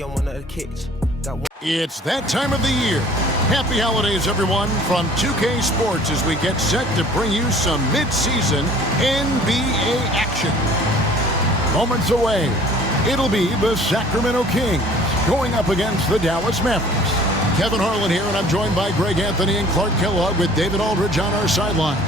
young one of the catch. It's that time of the year. Happy holidays, everyone, from 2K Sports as we get set to bring you some mid-season NBA action. Moments away, it'll be the Sacramento Kings going up against the Dallas Mavericks. Kevin Harlan here, and I'm joined by Greg Anthony and Clark Kellogg with David Aldridge on our sideline.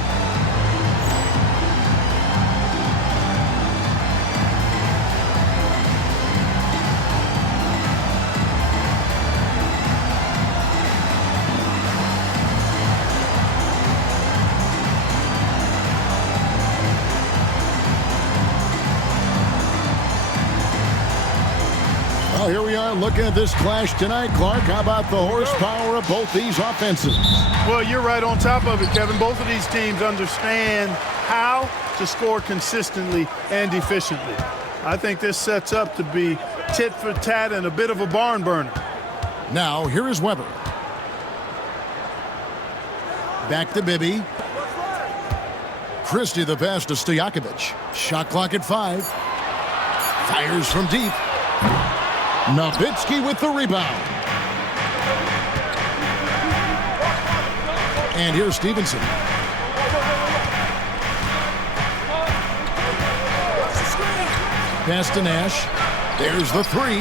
Well, here we are looking at this clash tonight, Clark. How about the horsepower of both these offenses? Well, you're right on top of it, Kevin. Both of these teams understand how to score consistently and efficiently. I think this sets up to be tit for tat and a bit of a barn burner. Now, here is Weber. Back to Bibby. Christie the pass to Stojakovic. Shot clock at 5. Fires from deep. Nowitzki with the rebound. And here's Stevenson. Pass to Nash. There's the 3.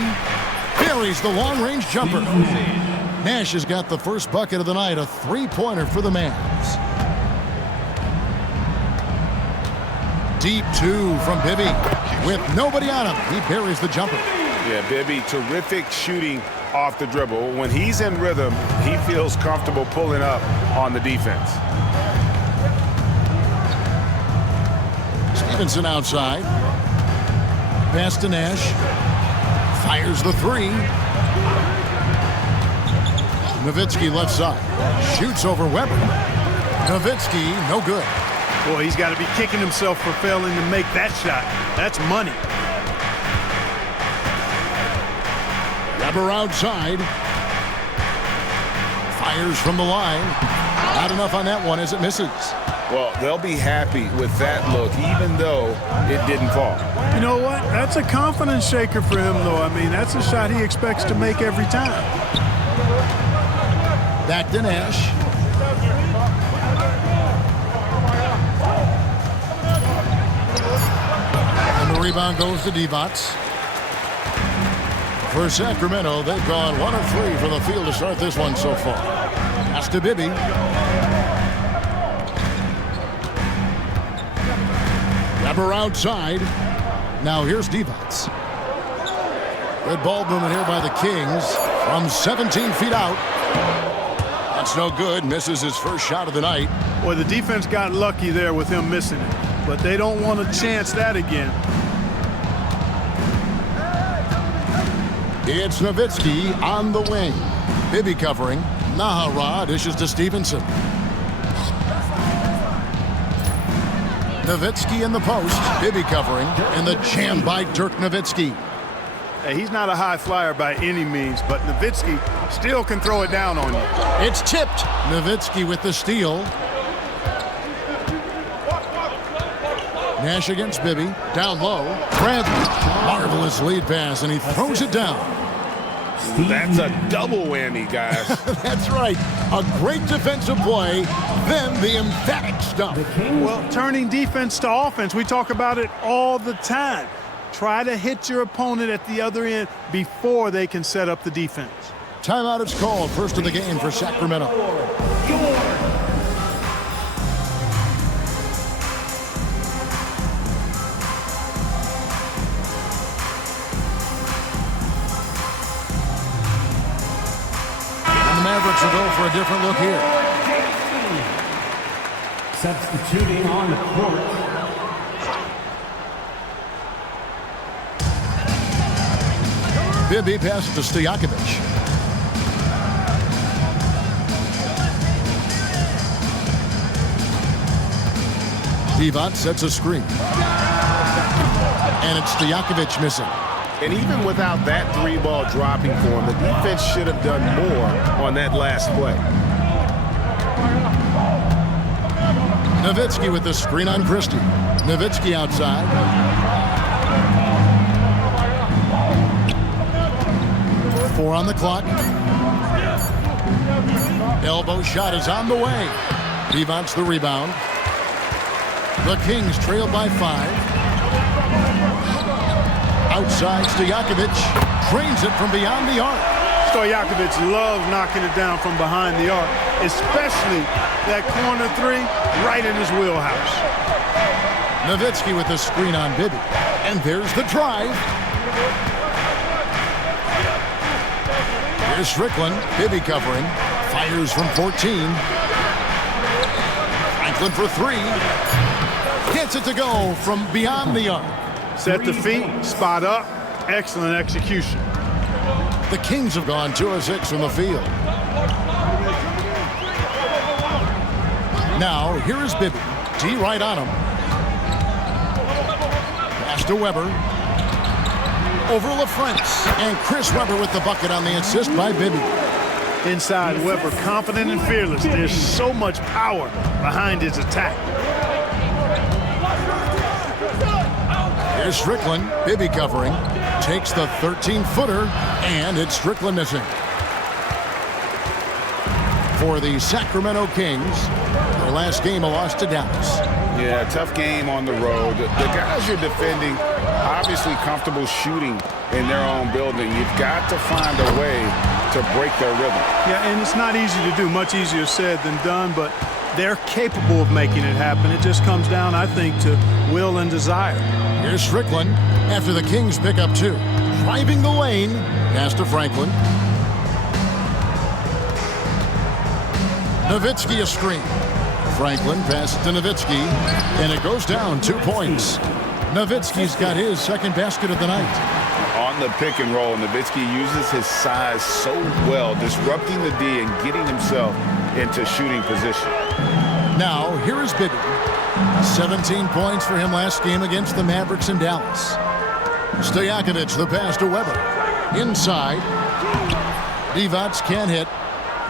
Buries the long-range jumper. Nash has got the first bucket of the night, a 3-pointer for the Mavs. Deep 2 from Bibby. With nobody on him, he buries the jumper. Yeah, Bibby, terrific shooting off the dribble. When he's in rhythm, he feels comfortable pulling up on the defense. Stevenson outside. Pass to Nash. Fires the 3. Nowitzki left side. Shoots over Weber. Nowitzki, no good. Boy, he's got to be kicking himself for failing to make that shot. That's money. Weber outside. Fires from the line. Not enough on that one as it misses. Well, they'll be happy with that look, even though it didn't fall. You know what? That's a confidence shaker for him, though. I mean, that's a shot he expects to make every time. Back to Nash. And the rebound goes to Divac. For Sacramento, they've gone 1 of 3 from the field to start this one so far. Pass to Bibby. Weber outside. Now here's Divac. Good ball movement here by the Kings from 17 feet out. That's no good. Misses his first shot of the night. Boy, the defense got lucky there with him missing it, but they don't want to chance that again. It's Nowitzki on the wing. Bibby covering. Nahara dishes to Stevenson. Nowitzki in the post. Bibby covering. And the jam by Dirk Nowitzki. Hey, he's not a high flyer by any means, but Nowitzki still can throw it down on you. It's tipped. Nowitzki with the steal. Nash against Bibby. Down low. Bradley. Marvelous lead pass, and he throws it down. That's a double whammy, guys. That's right. A great defensive play, then the emphatic stuff. Well, turning defense to offense, we talk about it all the time. Try to hit your opponent at the other end before they can set up the defense. Timeout is called. First of the game for Sacramento. Mavericks will go for a different look here. Substituting on the court. Bibby passes to Stojakovic. Divac sets a screen. And it's Stojakovic missing. And even without that 3-ball dropping for him, the defense should have done more on that last play. Nowitzki with the screen on Christie. Nowitzki outside. 4 on the clock. Elbow shot is on the way. Divac the rebound. The Kings trail by 5. Outside, Stojakovic drains it from beyond the arc. Stojakovic loves knocking it down from behind the arc, especially that corner 3 right in his wheelhouse. Nowitzki with the screen on Bibby. And there's the drive. Here's Strickland. Bibby covering. Fires from 14. Franklin for 3. Gets it to go from beyond the arc. Set the feet, spot up, excellent execution. The Kings have gone 2 of 6 from the field. Now, here is Bibby. D right on him. Pass to Weber. Over LaFrance. And Chris Webber with the bucket on the assist by Bibby. Inside, Weber confident and fearless. There's so much power behind his attack. Here's Strickland. Bibby covering. Takes the 13-footer, and it's Strickland missing. For the Sacramento Kings, their last game a loss to Dallas. Yeah, tough game on the road. The guys you're defending, obviously comfortable shooting in their own building. You've got to find a way to break their rhythm. Yeah, and it's not easy to do. Much easier said than done, but they're capable of making it happen. It just comes down, I think, to will and desire. Here's Strickland after the Kings pick up 2. Driving the lane. Pass to Franklin. Nowitzki a screen. Franklin passes to Nowitzki, and it goes down 2 points. Nowitzki's got his second basket of the night. On the pick and roll, Nowitzki uses his size so well, disrupting the D and getting himself into shooting position. Now, here is Bibby. 17 points for him last game against the Mavericks in Dallas. Stojakovic the pass to Weber. Inside. Divac can't hit.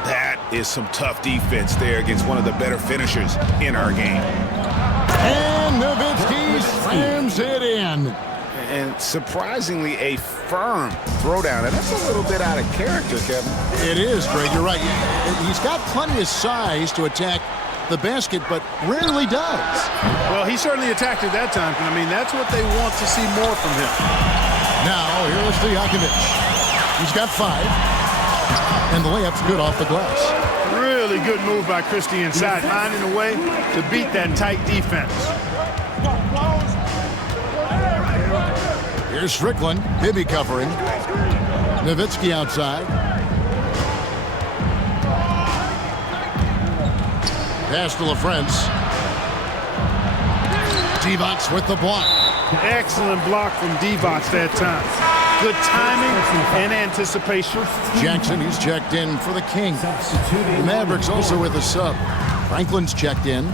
That is some tough defense there against one of the better finishers in our game. And Nowitzki slams it in. And surprisingly, a firm throwdown. And that's a little bit out of character, Kevin. It is, Greg. You're right. He's got plenty of size to attack the basket, but rarely does. Well, he certainly attacked it that time. I mean, that's what they want to see more from him. Now, here is Stojakovic. He's got 5. And the layup's good off the glass. Really good move by Christie inside, finding a way to beat that tight defense. Here's Strickland. Bibby covering. Nowitzki outside. Pass to LaFrance. Divac with the block. Excellent block from Divac that time. Good timing and anticipation. Jackson, he's checked in for the Kings. The Mavericks also with a sub. Franklin's checked in.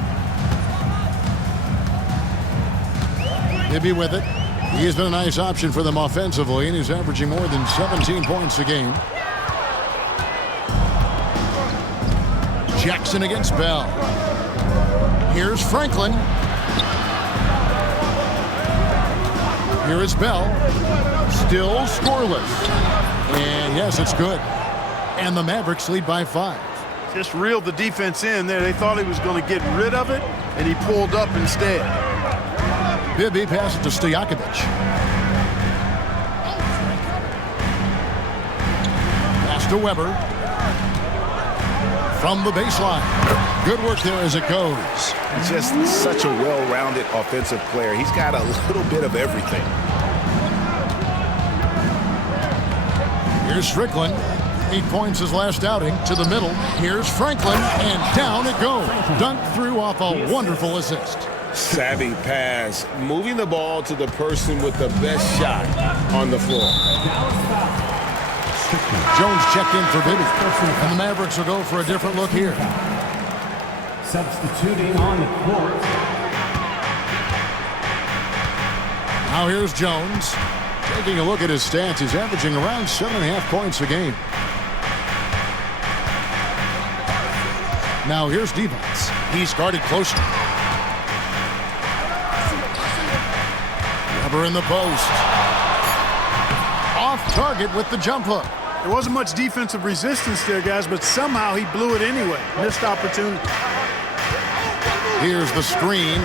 Bibby with it. He has been a nice option for them offensively, and he's averaging more than 17 points a game. Jackson against Bell. Here's Franklin. Here is Bell. Still scoreless. And yes, it's good. And the Mavericks lead by 5. Just reeled the defense in there. They thought he was going to get rid of it, and he pulled up instead. Bibby passes to Stojakovic. Pass to Weber. From the baseline. Good work there as it goes. Just such a well-rounded offensive player. He's got a little bit of everything. Here's Strickland. 8 points his last outing. To the middle. Here's Franklin. And down it goes. Dunked through off a wonderful assist. Savvy pass. Moving the ball to the person with the best shot on the floor. Jones checked in for Bibby. And the Mavericks will go for a different look here. Substituting on the court. Now here's Jones. Taking a look at his stats, he's averaging around 7.5 points a game. Now here's Divac. He's guarded closer. Weber in the post. Off target with the jump hook. There wasn't much defensive resistance there, guys, but somehow he blew it anyway. Missed opportunity. Here's the screen.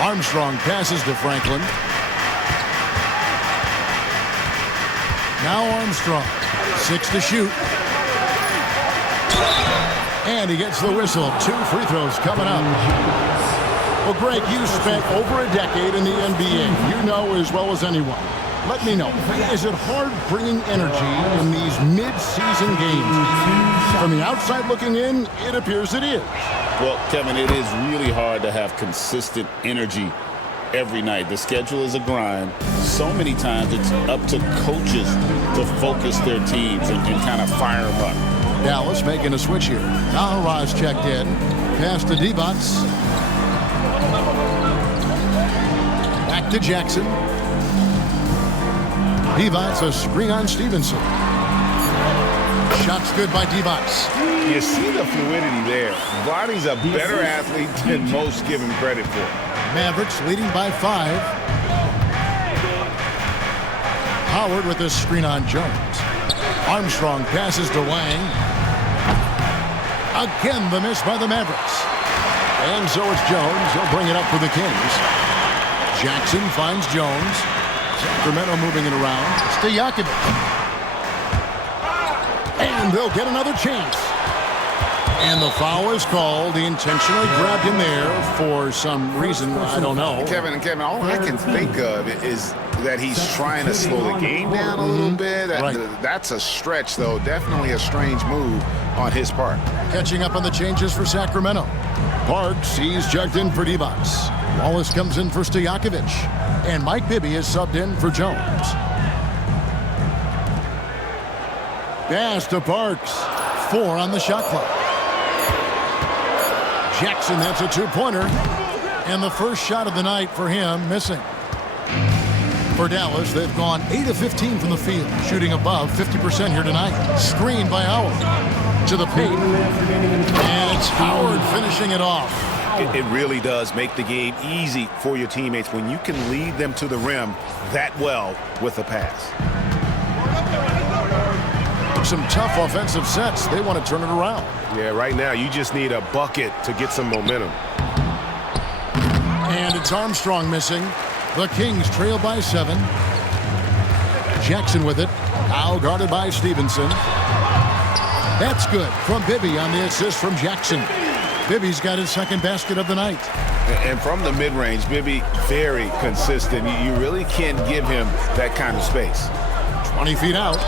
Armstrong passes to Franklin. Now Armstrong. 6 to shoot. And he gets the whistle. 2 free throws coming up. Well, Greg, you spent over a decade in the NBA. You know as well as anyone. Let me know, is it hard bringing energy in these mid-season games? From the outside looking in, it appears it is. Well, Kevin, it is really hard to have consistent energy every night. The schedule is a grind. So many times it's up to coaches to focus their teams and kind of fire them up. Dallas making a switch here. Now Roz checked in. Pass to Divac. Back to Jackson. Divac, a screen on Stevenson. Shots good by Divac. You see the fluidity there. Bonnie's a better athlete than most give him credit for. Mavericks leading by 5. Howard with a screen on Jones. Armstrong passes to Wang. Again, the miss by the Mavericks. And so it's Jones. He'll bring it up for the Kings. Jackson finds Jones. Sacramento moving it around. Stojakovic. And they'll get another chance. And the foul is called. He intentionally grabbed him there for some reason. I don't know. Kevin, all I can think of is that he's trying to slow the game down a little bit. That's a stretch, though. Definitely a strange move on his part. Catching up on the changes for Sacramento. Parks, he's checked in for Divac. Wallace comes in for Stojakovic. And Mike Bibby is subbed in for Jones. Pass to Parks. 4 on the shot clock. Jackson, that's a 2-pointer. And the first shot of the night for him, missing. For Dallas, they've gone 8 of 15 from the field, shooting above 50% here tonight. Screen by Howard. To the paint. And it's Howard finishing it off. It really does make the game easy for your teammates when you can lead them to the rim that well with a pass. Some tough offensive sets. They want to turn it around. Yeah, right now you just need a bucket to get some momentum. And it's Armstrong missing. The Kings trail by 7. Jackson with it. Now guarded by Stevenson. That's good from Bibby on the assist from Jackson. Bibby's got his second basket of the night. And from the mid-range, Bibby very consistent. You really can't give him that kind of space. 20 feet out.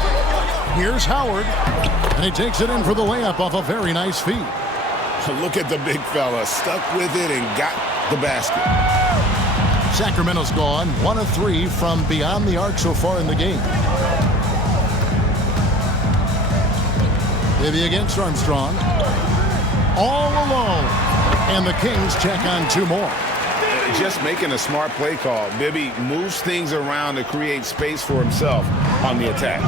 Here's Howard. And he takes it in for the layup off a very nice feed. Look at the big fella. Stuck with it and got the basket. Sacramento's gone 1 of 3 from beyond the arc so far in the game. Bibby against Armstrong. All alone. And the Kings check on 2 more. Just making a smart play call. Bibby moves things around to create space for himself on the attack.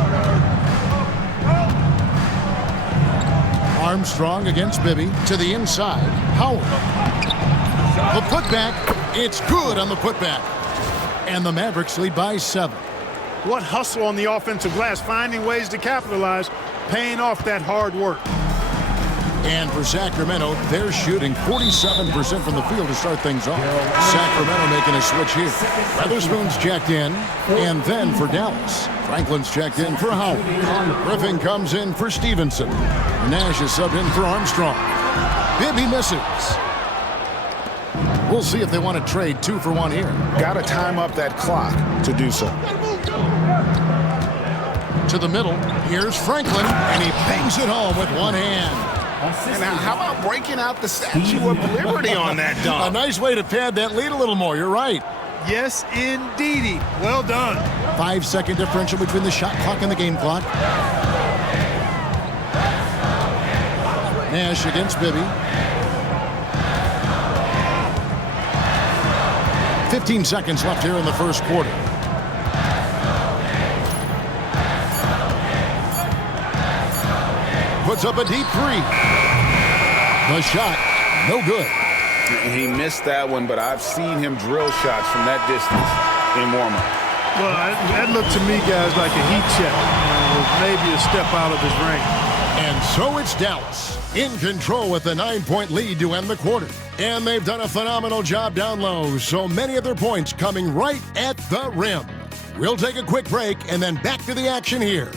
Armstrong against Bibby to the inside. Howard. The putback. It's good on the putback. And the Mavericks lead by 7. What hustle on the offensive glass, finding ways to capitalize, paying off that hard work. And for Sacramento, they're shooting 47% from the field to start things off. Sacramento making a switch here. Weatherspoon's checked in. And then for Dallas, Franklin's checked in for Howard. Griffin comes in for Stevenson. Nash is subbed in for Armstrong. Bibby misses. We'll see if they want to trade 2 for 1 here. Got to time up that clock to do so. To the middle, here's Franklin, and he bangs it home with one hand. And how about breaking out the Statue of Liberty on that A dunk? nice way to pad that lead a little more, you're right. Yes, indeedy. Well done. 5-second differential between the shot clock and the game clock. Nash against Bibby. 15 seconds left here in the first quarter. Puts up a deep 3. The shot, no good. He missed that one, but I've seen him drill shots from that distance in warm-up. Well, that looked to me, guys, like a heat check. was maybe a step out of his range. And so it's Dallas in control with a 9-point lead to end the quarter. And they've done a phenomenal job down low, so many of their points coming right at the rim. We'll take a quick break and then back to the action here.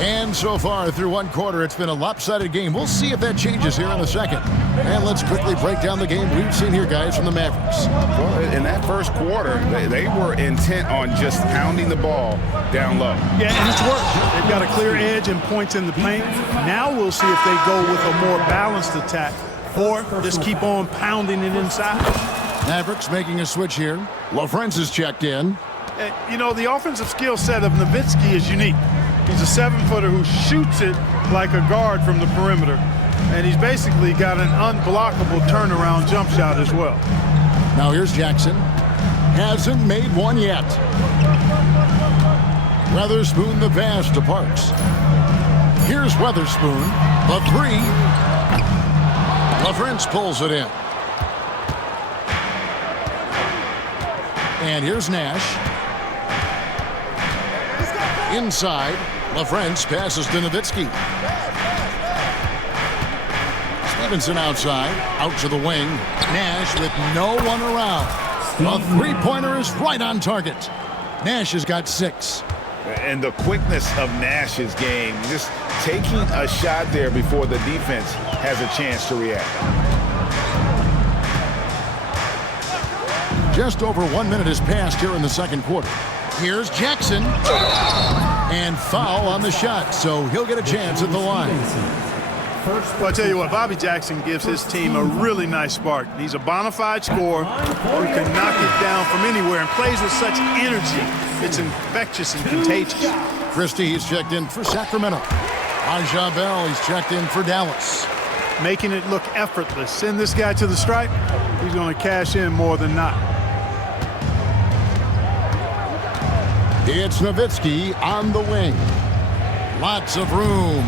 And so far through one quarter, it's been a lopsided game. We'll see if that changes here in a second. And let's quickly break down the game we've seen here, guys, from the Mavericks. Well, in that first quarter, they were intent on just pounding the ball down low. Yeah, and it's worked. They've got a clear edge and points in the paint. Now we'll see if they go with a more balanced attack or just keep on pounding it inside. Mavericks making a switch here. LaFrance is checked in. You know, the offensive skill set of Nowitzki is unique. He's a 7-footer who shoots it like a guard from the perimeter. And he's basically got an unblockable turnaround jump shot as well. Now here's Jackson. Hasn't made one yet. Weatherspoon the pass to Parks. Here's Weatherspoon. The three. LaFrance pulls it in. And here's Nash. Inside. LaFrance passes to Nowitzki. Stevenson outside, out to the wing. Nash with no one around. A three-pointer is right on target. Nash has got 6. And the quickness of Nash's game, just taking a shot there before the defense has a chance to react. Just over 1 minute has passed here in the second quarter. Here's Jackson. And foul on the shot, so he'll get a chance at the line. Well, I tell you what, Bobby Jackson gives his team a really nice spark. He's a bona fide scorer who can knock it down from anywhere and plays with such energy. It's infectious and contagious. Christie, he's checked in for Sacramento. Raja Bell, he's checked in for Dallas. Making it look effortless. Send this guy to the stripe, he's going to cash in more than not. It's Nowitzki on the wing. Lots of room.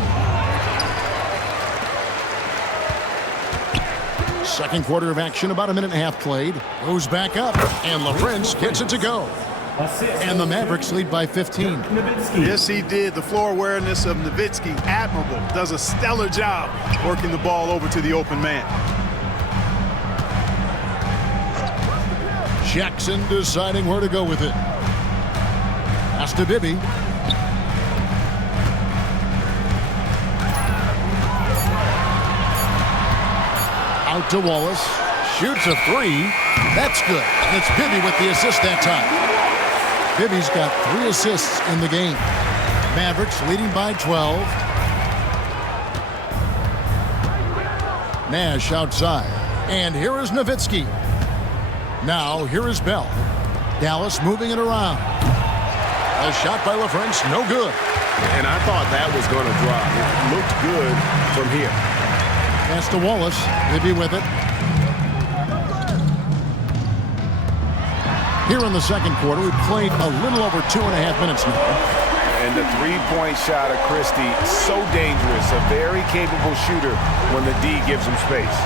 Second quarter of action, about a minute and a half played. Goes back up, and LaFrance gets it to go. And the Mavericks lead by 15. Yes, he did. The floor awareness of Nowitzki, admirable. Does a stellar job working the ball over to the open man. Jackson deciding where to go with it. Pass to Bibby. Out to Wallace. Shoots a 3. That's good. It's Bibby with the assist that time. Bibby's got 3 assists in the game. Mavericks leading by 12. Nash outside. And here is Nowitzki. Now here is Bell. Dallas moving it around. A shot by LaFrance, no good. And I thought that was going to drop. It looked good from here. Pass to Wallace. Bibby with it. Here in the second quarter, we've played a little over 2.5 minutes now. And the three-point shot of Christie, so dangerous. A very capable shooter when the D gives him space.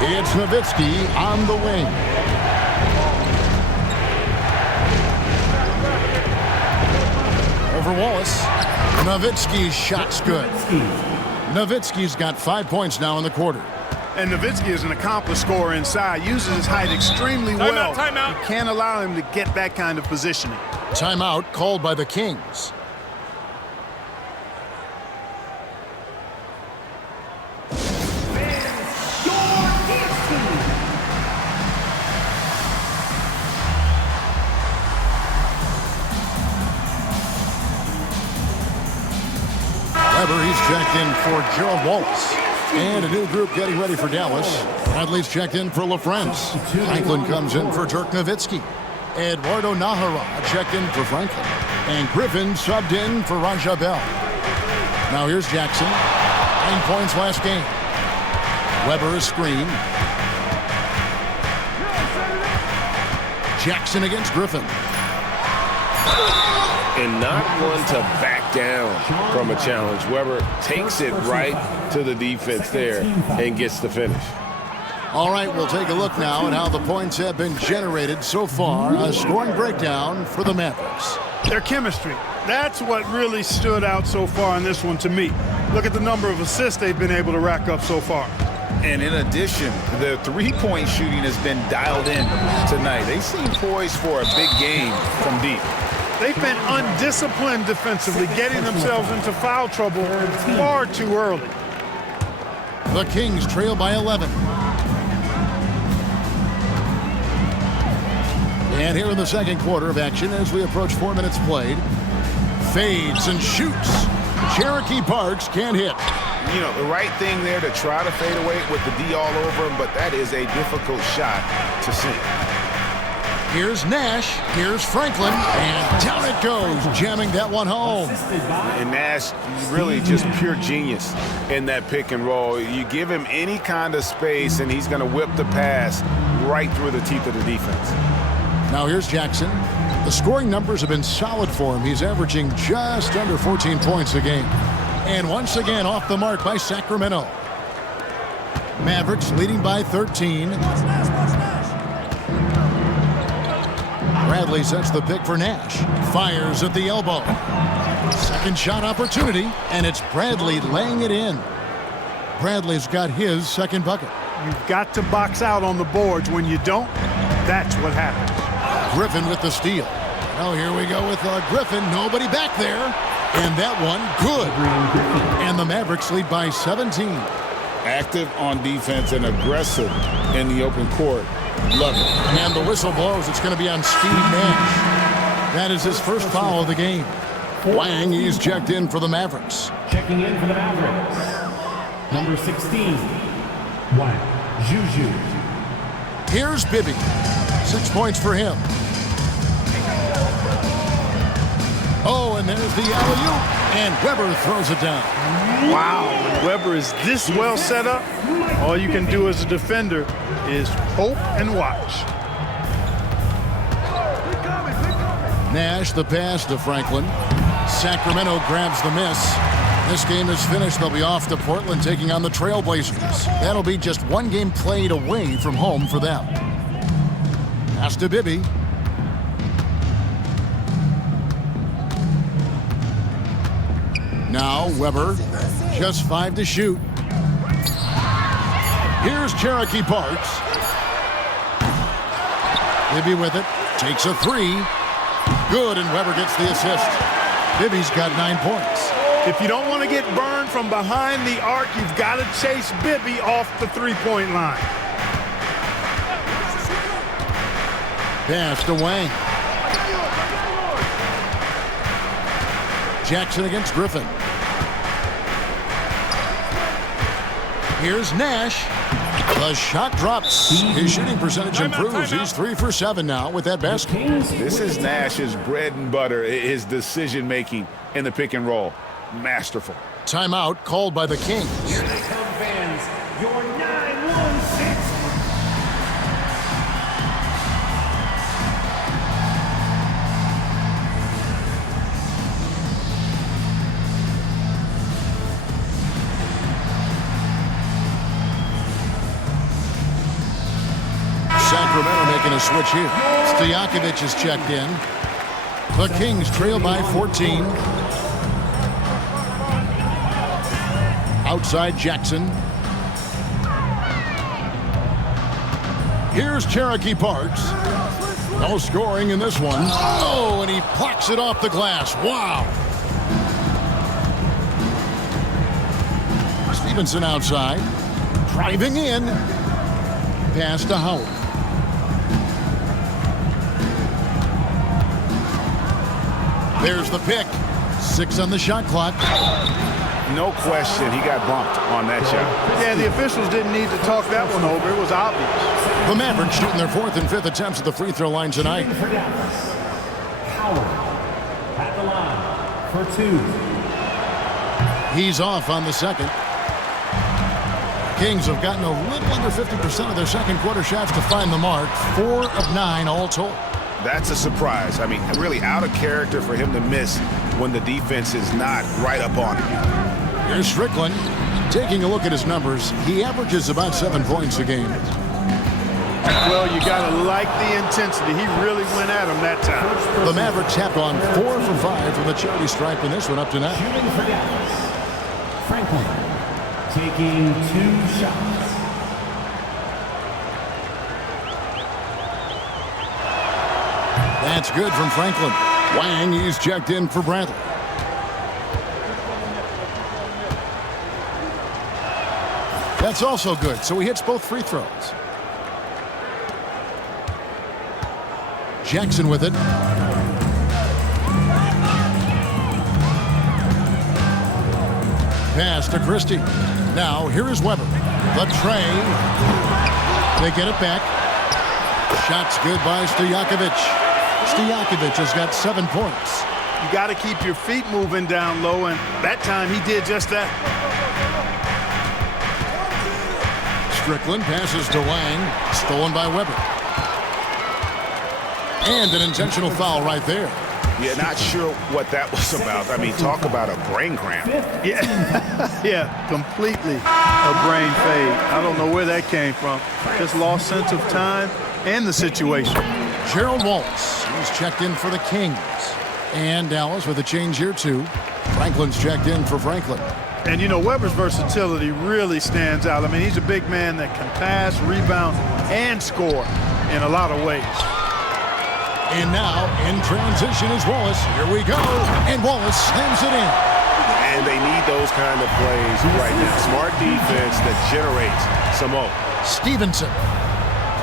It's Nowitzki on the wing. Over Wallace. Nowitzki's shot's good. Nowitzki's got 5 points now in the quarter. And Nowitzki is an accomplished scorer inside, uses his height extremely well. Timeout. You can't allow him to get that kind of positioning. Timeout called by the Kings. Weber, he's checked in for Gerald Wallace. And a new group getting ready for Dallas. Bradley's checked in for LaFrance. Franklin comes in for Dirk Nowitzki. Eduardo Nahara checked in for Franklin. And Griffin subbed in for Raja Bell. Now here's Jackson. 9 points last game. Weber is screened. Jackson against Griffin. and not one to back down from a challenge. Weber takes it right to the defense there and gets the finish. All right, we'll take a look now at how the points have been generated so far. A scoring breakdown for the Mavericks. Their chemistry. That's what really stood out so far in this one to me. Look at the number of assists they've been able to rack up so far. And in addition, the three-point shooting has been dialed in tonight. They seem poised for a big game from deep. They've been undisciplined defensively, getting themselves into foul trouble far too early. The Kings trail by 11. And here in the second quarter of action, as we approach 4 minutes played, fades and shoots. Cherokee Parks can't hit. You know, the right thing there to try to fade away with the D all over him, but that is a difficult shot to sink. Here's Nash, here's Franklin, and down it goes, jamming that one home. And Nash, really just pure genius in that pick and roll. You give him any kind of space, and he's going to whip the pass right through the teeth of the defense. Now here's Jackson. The scoring numbers have been solid for him. He's averaging just under 14 points a game. And once again off the mark by Sacramento. Mavericks leading by 13. Bradley sets the pick for Nash. Fires at the elbow. Second shot opportunity, and it's Bradley laying it in. Bradley's got his second bucket. You've got to box out on the boards. When you don't, that's what happens. Griffin with the steal. Oh, here we go with Griffin. Nobody back there. And that one, good. And the Mavericks lead by 17. Active on defense and aggressive in the open court. Love it. And the whistle blows. It's going to be on Steve Nash. That is his first foul of the game. Wang, he's checked in for the Mavericks. Checking in for the Mavericks. Number 16, Wang Juju. Here's Bibby. 6 points for him. Oh, and there's the alley-oop, and Weber throws it down. Wow, when Weber is this well set up, all you can do as a defender is hope and watch. Nash, the pass to Franklin. Sacramento grabs the miss. This game is finished. They'll be off to Portland taking on the Trailblazers. That'll be just one game played away from home for them. Pass to Bibby. Now Weber, just 5 to shoot. Here's Cherokee Parks. Bibby with it, takes a 3. Good, and Weber gets the assist. Bibby's got 9 points. If you don't want to get burned from behind the arc, you've got to chase Bibby off the three-point line. Pass to Wang. Jackson against Griffin. Here's Nash. The shot drops. His shooting percentage improves. He's 3 for 7 now with that basket. This is Nash's bread and butter, his decision-making in the pick and roll. Masterful. Timeout called by the Kings. Here they come, fans. Your 916. Sacramento making a switch here. Stojakovic is checked in. The Kings trail by 14. Outside Jackson. Here's Cherokee Parks. No scoring in this one. Oh, and he plucks it off the glass. Wow. Stevenson outside. Driving in. Pass to Howard. There's the pick. 6 on the shot clock. No question, he got bumped on that shot. Yeah, the officials didn't need to talk that one over. It was obvious. The Mavericks shooting their 4th and 5th attempts at the free throw line tonight. Howard at the line for 2. He's off on the second. Kings have gotten a little under 50% of their second quarter shots to find the mark. 4 of 9 all told. That's a surprise. I mean, really out of character for him to miss when the defense is not right up on him. Here's Strickland. Taking a look at his numbers, he averages about 7 points a game. Well, you got to like the intensity. He really went at him that time. The Mavericks have gone 4 for 5 from the charity stripe in this one up to now. Shooting for Dallas. Franklin taking 2 shots. That's good from Franklin. Wang, he's checked in for Bradley. That's also good, so he hits both free throws. Jackson with it. Pass to Christie. Now, here is Weber. The tray. They get it back. Shots good by Stojakovic. Stojakovic has got 7 points. You got to keep your feet moving down low, and that time he did just that. Strickland passes to Wang. Stolen by Weber. And an intentional foul right there. Yeah, not sure what that was about. I mean, talk about a brain cramp. Yeah, yeah, completely a brain fade. I don't know where that came from. Just lost sense of time and the situation. Gerald Wallace, he's checked in for the Kings. And Dallas with a change here too. Franklin's checked in for Franklin. And you know, Weber's versatility really stands out. I mean, he's a big man that can pass, rebound, and score in a lot of ways. And now, in transition is Wallace. Here we go. And Wallace slams it in. And they need those kind of plays right now. Smart defense that generates some more. Stevenson.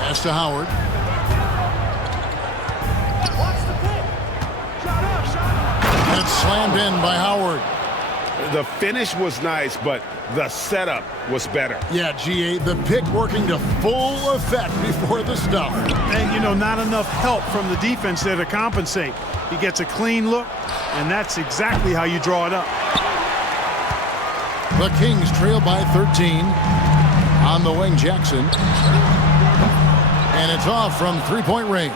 Pass to Howard. And it's slammed in by Howard. The finish was nice, but the setup was better. Yeah, GA, the pick working to full effect before the stuff. And, you know, not enough help from the defense there to compensate. He gets a clean look, and that's exactly how you draw it up. The Kings trail by 13. On the wing, Jackson. And it's off from three-point range.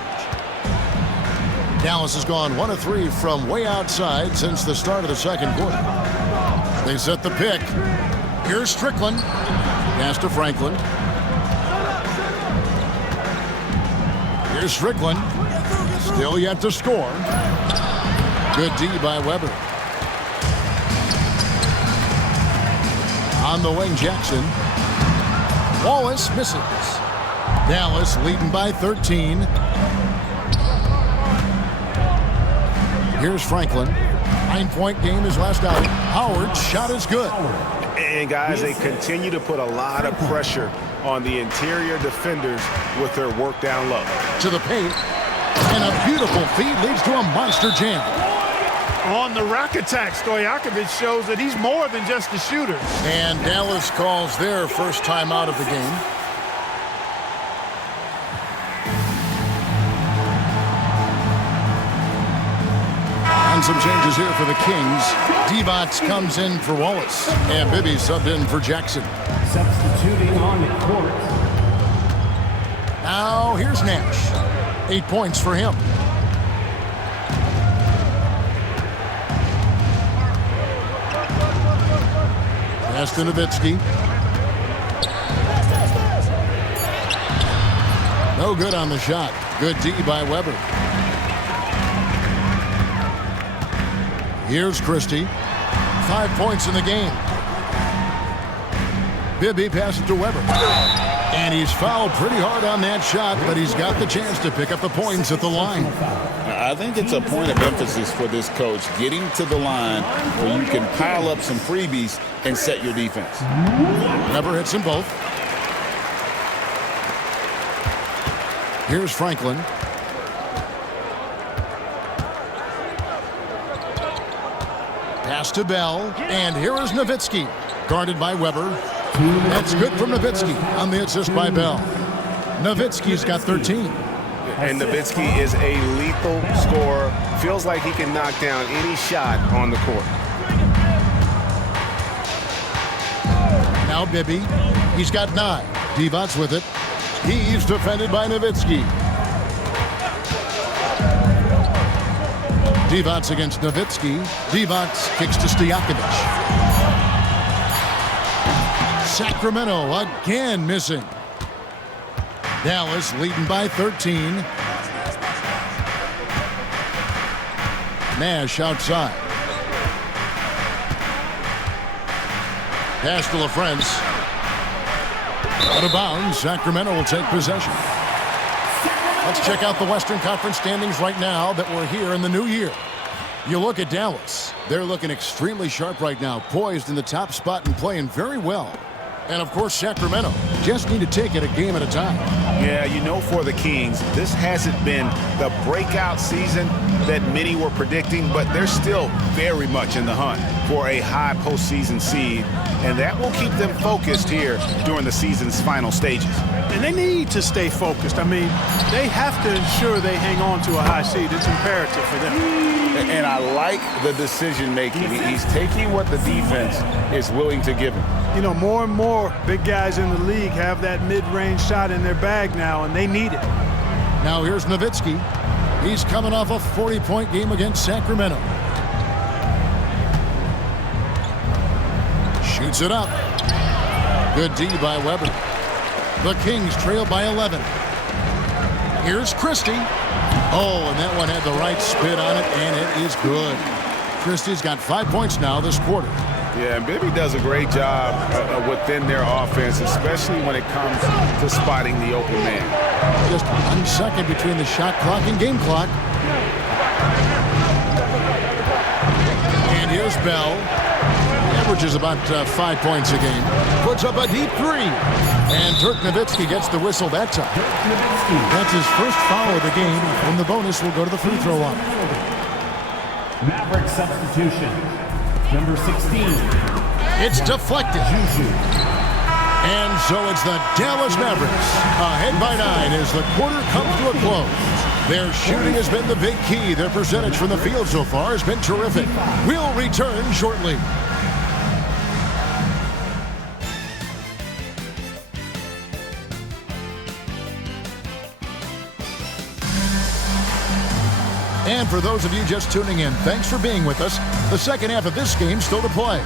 Dallas has gone 1 of 3 from way outside since the start of the second quarter. They set the pick. Here's Strickland. Pass to Franklin. Here's Strickland. Still yet to score. Good D by Weber. On the wing, Jackson. Wallace misses. Dallas leading by 13. Here's Franklin. 9-point game is last out. Howard's shot is good. And guys, they continue to put a lot of pressure on the interior defenders with their work down low. To the paint. And a beautiful feed leads to a monster jam. On the rack attack, Stojakovic shows that he's more than just a shooter. And Dallas calls their first time out of the game. And some changes here for the Kings. Divac comes in for Wallace. And Bibby subbed in for Jackson. Substituting on the court. Now here's Nash. 8 points for him. Pass to Nowitzki. No good on the shot. Good D by Weber. Here's Christie. 5 points in the game. Bibby passes to Weber. And he's fouled pretty hard on that shot, but he's got the chance to pick up the points at the line. I think it's a point of emphasis for this coach, getting to the line where you can pile up some freebies and set your defense. Never hits them both. Here's Franklin. Pass to Bell. And here is Nowitzki. Guarded by Weber. That's good from Nowitzki on the assist by Bell. Nowitzki's got 13. And Nowitzki is a lethal scorer. Feels like he can knock down any shot on the court. Now Bibby. He's got 9. Divac with it. He's defended by Nowitzki. Divac against Nowitzki. Divac kicks to Stojakovic. Sacramento again missing. Dallas leading by 13. Nash outside. Pass to LaFrance. Out of bounds. Sacramento will take possession. Let's check out the Western Conference standings right now that we're here in the new year. You look at Dallas. They're looking extremely sharp right now, poised in the top spot and playing very well. And, of course, Sacramento just need to take it a game at a time. Yeah, you know, for the Kings, this hasn't been the breakout season that many were predicting, but they're still very much in the hunt for a high postseason seed, and that will keep them focused here during the season's final stages. And they need to stay focused. I mean, they have to ensure they hang on to a high seed. It's imperative for them. And I like the decision-making. He's taking what the defense is willing to give him. You know, more and more big guys in the league have that mid-range shot in their bag now, and they need it. Now here's Nowitzki. He's coming off a 40-point game against Sacramento. Shoots it up. Good D by Weber. The Kings trail by 11. Here's Christie. Oh, and that one had the right spin on it, and it is good. Christie's got 5 points now this quarter. Yeah, and Bibby does a great job within their offense, especially when it comes to spotting the open man. Just 1 second between the shot clock and game clock. And here's Bell. Averages about 5 points a game. Puts up a deep three. And Dirk Nowitzki gets the whistle that time. That's his first foul of the game, and the bonus will go to the free throw line. Maverick substitution. Number 16. It's deflected. And so it's the Dallas Mavericks ahead by 9 as the quarter comes to a close. Their shooting has been the big key. Their percentage from the field so far has been terrific. We'll return shortly. And for those of you just tuning in, thanks for being with us. The second half of this game still to play.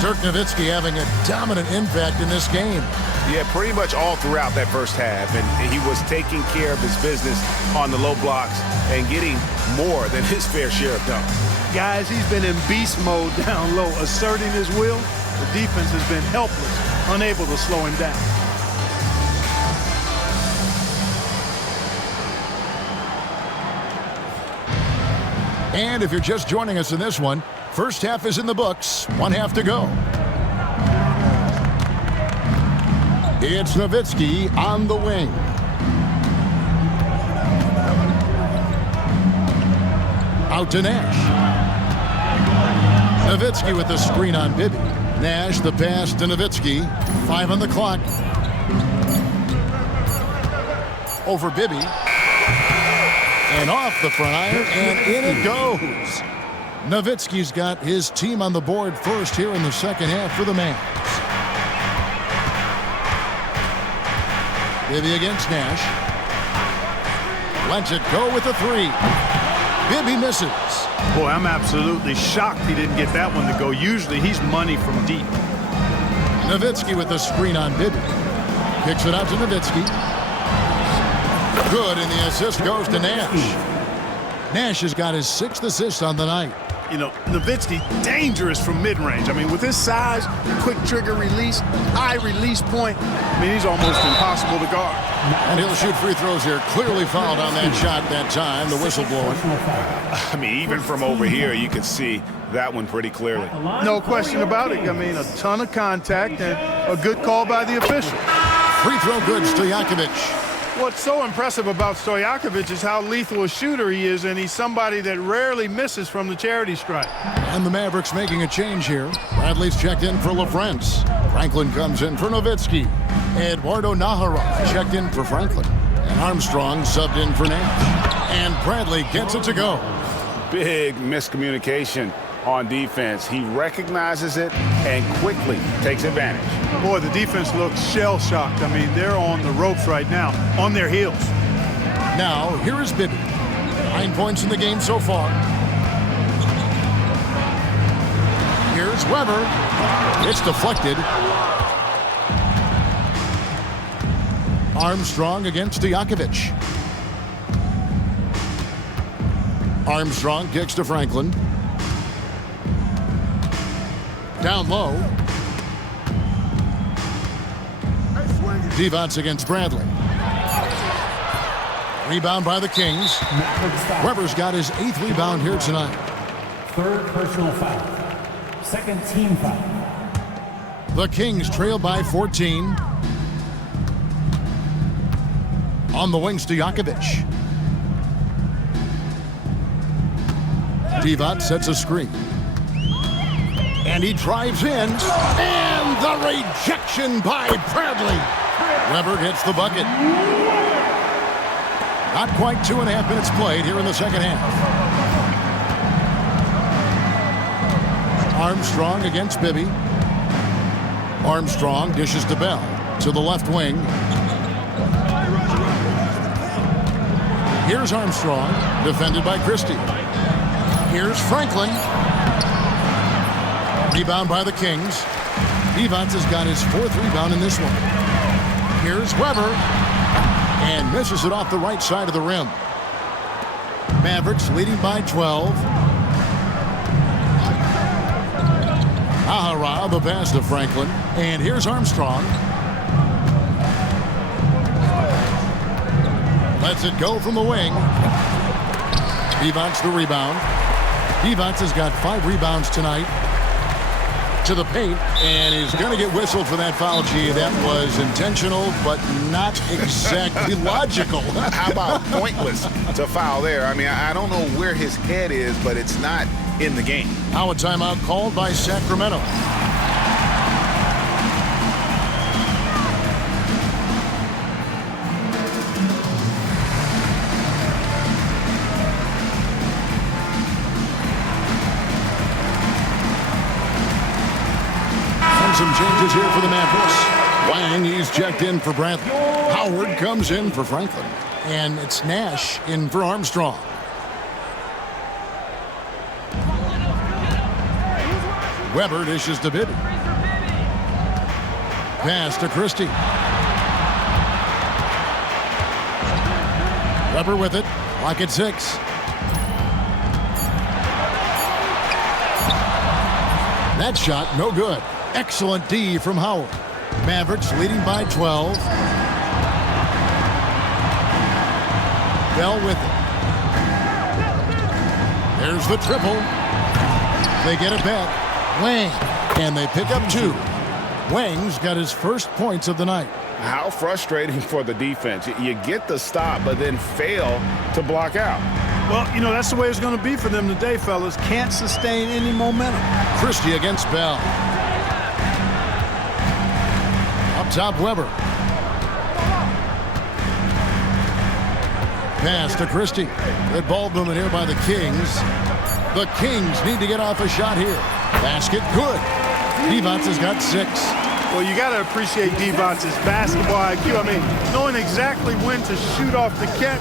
Dirk Nowitzki having a dominant impact in this game. Yeah, pretty much all throughout that first half. And he was taking care of his business on the low blocks and getting more than his fair share of dunks. Guys, he's been in beast mode down low, asserting his will. The defense has been helpless, unable to slow him down. And if you're just joining us in this one, first half is in the books, 1 half to go. It's Nowitzki on the wing. Out to Nash. Nowitzki with the screen on Bibby. Nash the pass to Nowitzki. 5 on the clock. Over Bibby. And off the front iron, and in it goes. Nowitzki's got his team on the board first here in the second half for the Mavs. Bibby against Nash. Lets it go with a 3. Bibby misses. Boy, I'm absolutely shocked he didn't get that one to go. Usually he's money from deep. Nowitzki with the screen on Bibby. Kicks it out to Nowitzki. Good, and the assist goes to Nash. Nash has got his 6th assist on the night. You know, Nowitzki, dangerous from mid-range. I mean, with his size, quick trigger release, high release point, I mean, he's almost impossible to guard. And he'll shoot free throws here. Clearly fouled on that shot that time, the whistle blowing. I mean, even from over here, you can see that one pretty clearly. No question about it. I mean, a ton of contact and a good call by the official. Free throw good, Stojakovic. What's so impressive about Stojakovic is how lethal a shooter he is, and he's somebody that rarely misses from the charity stripe. And the Mavericks making a change here. Bradley's checked in for LaFrance. Franklin comes in for Nowitzki. Eduardo Najarov checked in for Franklin. And Armstrong subbed in for Nash. And Bradley gets it to go. Big miscommunication on defense. He recognizes it and quickly takes advantage. Boy, the defense looks shell-shocked. I mean, they're on the ropes right now, on their heels. Now, here is Bibby. 9 points in the game so far. Here's Weber. It's deflected. Armstrong against Stojakovic. Armstrong kicks to Franklin. Down low. Divac against Bradley. Rebound by the Kings. Weber's got his 8th rebound here tonight. 3rd personal foul. 2nd team foul. The Kings trail by 14. On the wing, Stojakovic. Divac sets a screen. And he drives in. And the rejection by Bradley. Weber gets the bucket. Not quite 2.5 minutes played here in the second half. Armstrong against Bibby. Armstrong dishes to Bell. To the left wing. Here's Armstrong, defended by Christie. Here's Franklin. Rebound by the Kings. Divac has got his 4th rebound in this one. Here's Weber. And misses it off the right side of the rim. Mavericks leading by 12. Ahara, the pass to Franklin. And here's Armstrong. Lets it go from the wing. Divac the rebound. Divac has got 5 rebounds tonight. To the paint, and he's going to get whistled for that foul. Gee, that was intentional, but not exactly logical. How about pointless to foul there? I mean, I don't know where his head is, but it's not in the game. Now a timeout called by Sacramento. Some changes here for the Mavericks. Wang, he's checked in for Bradley. Howard comes in for Franklin. And it's Nash in for Armstrong. Weber dishes to Bibby. Pass to Christie. Weber with it. Clock at 6. That shot, no good. Excellent D from Howard. Mavericks leading by 12. Bell with it. There's the triple. They get it back. Wang. And they pick up 2. Wang's got his first points of the night. How frustrating for the defense. You get the stop, but then fail to block out. Well, you know, that's the way it's going to be for them today, fellas. Can't sustain any momentum. Christie against Bell. Up top, Weber. Pass to Christie. Good ball movement here by the Kings. The Kings need to get off a shot here. Basket, good. Divac has got 6. Well, you got to appreciate Divac's basketball IQ. I mean, knowing exactly when to shoot off the catch.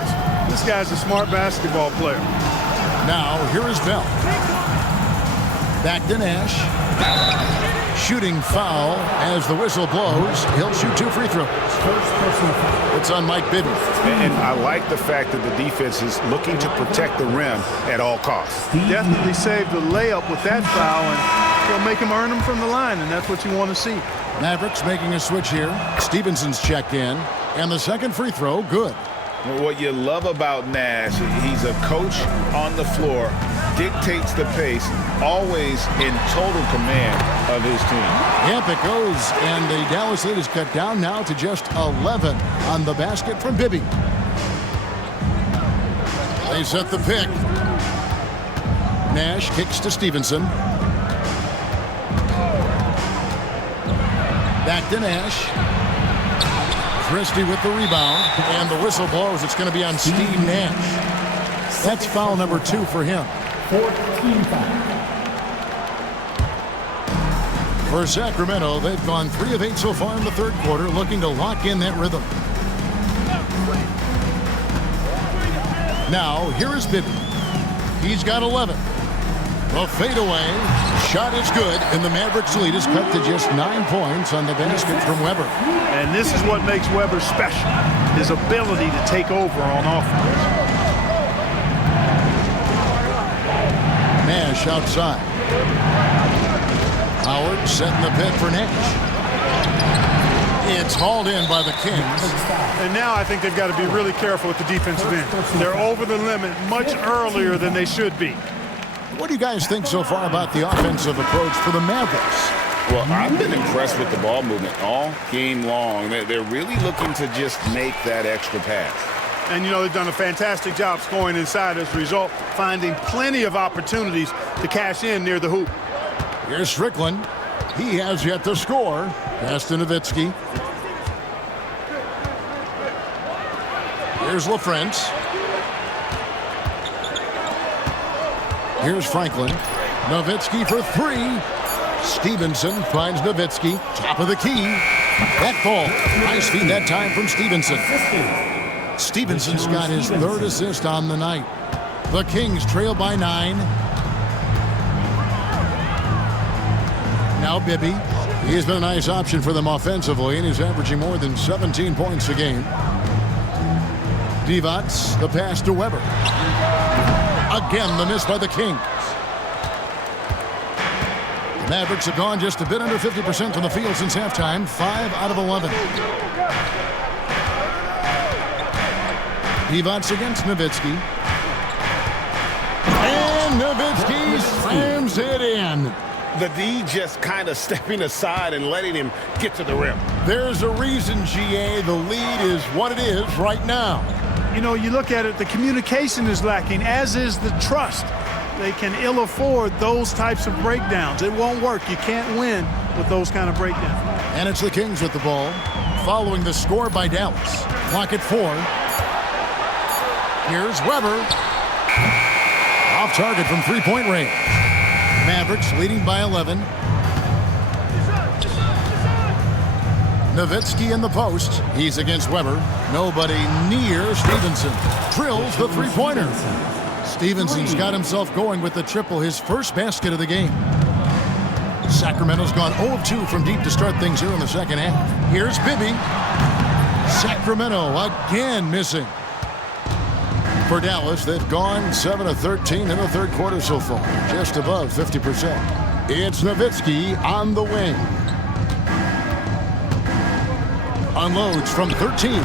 This guy's a smart basketball player. Now, here is Bell. Back to Nash. Shooting foul as the whistle blows. He'll shoot 2 free throws. It's on Mike Bibby. And I like the fact that the defense is looking to protect the rim at all costs. Definitely saved the layup with that foul, and he'll make him earn them from the line, and that's what you want to see. Mavericks making a switch here. Stevenson's checked in, and the second free throw, good. What you love about Nash, he's a coach on the floor, dictates the pace, always in total command of his team. Yep, it goes, and the Dallas lead is cut down now to just 11 on the basket from Bibby. They set the pick. Nash kicks to Stevenson. Back to Nash. Christie with the rebound, and the whistle blows. It's going to be on Steve Nash. That's foul number 2 for him. 14 foul. For Sacramento, they've gone 3 of 8 so far in the third quarter, looking to lock in that rhythm. Now, here is Bibby. He's got 11. The fadeaway, shot is good, and the Mavericks' lead is cut to just 9 points on the basket from Weber. And this is what makes Weber special, his ability to take over on offense. Nash outside. Howard setting the pick for Nash. It's hauled in by the Kings. And now I think they've got to be really careful at the defensive end. They're over the limit much earlier than they should be. What do you guys think so far about the offensive approach for the Mavericks? Well, I've been impressed with the ball movement all game long. They're really looking to just make that extra pass. And, you know, they've done a fantastic job scoring inside as a result, finding plenty of opportunities to cash in near the hoop. Here's Strickland. He has yet to score. Pass to Nowitzki. Here's LaFrance. Here's Franklin. Nowitzki for 3. Stevenson finds Nowitzki. Top of the key. That ball. Nice feed that time from Stevenson. Stevenson's got his 3rd assist on the night. The Kings trail by 9. Now Bibby. He's been a nice option for them offensively, and he's averaging more than 17 points a game. Divac, the pass to Weber. Again, the miss by the Kings. The Mavericks have gone just a bit under 50% from the field since halftime, 5 out of 11. Divac against Nowitzki. And Nowitzki slams it in. The D just kind of stepping aside and letting him get to the rim. There's a reason, GA, the lead is what it is right now. You know, you look at it, the communication is lacking, as is the trust. They can ill afford those types of breakdowns. It won't work. You can't win with those kind of breakdowns. And it's the Kings with the ball, following the score by Dallas. Clock at 4. Here's Weber. Off target from three-point range. Mavericks leading by 11. Nowitzki in the post. He's against Weber. Nobody near Stevenson. Drills the three-pointer. Stevenson's got himself going with the triple, his first basket of the game. Sacramento's gone 0 of 2 from deep to start things here in the second half. Here's Bibby. Sacramento again missing. For Dallas, they've gone 7 of 13 in the third quarter so far, just above 50%. It's Nowitzki on the wing. Unloads from 13.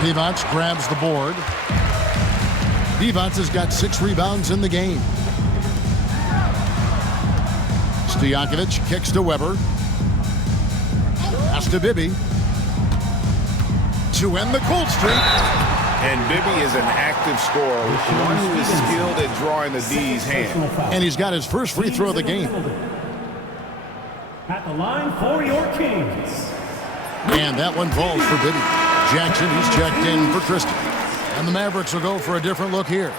Divac grabs the board. Divac has got 6 rebounds in the game. Stojakovic kicks to Weber. Pass to Bibby. To end the cold streak. And Bibby is an active scorer, one who is skilled at drawing the D's hand. And he's got his first free throw of the game. At the line for your Kings. And that one falls for Bibby. Jackson, he's checked in for Christie. And the Mavericks will go for a different look here.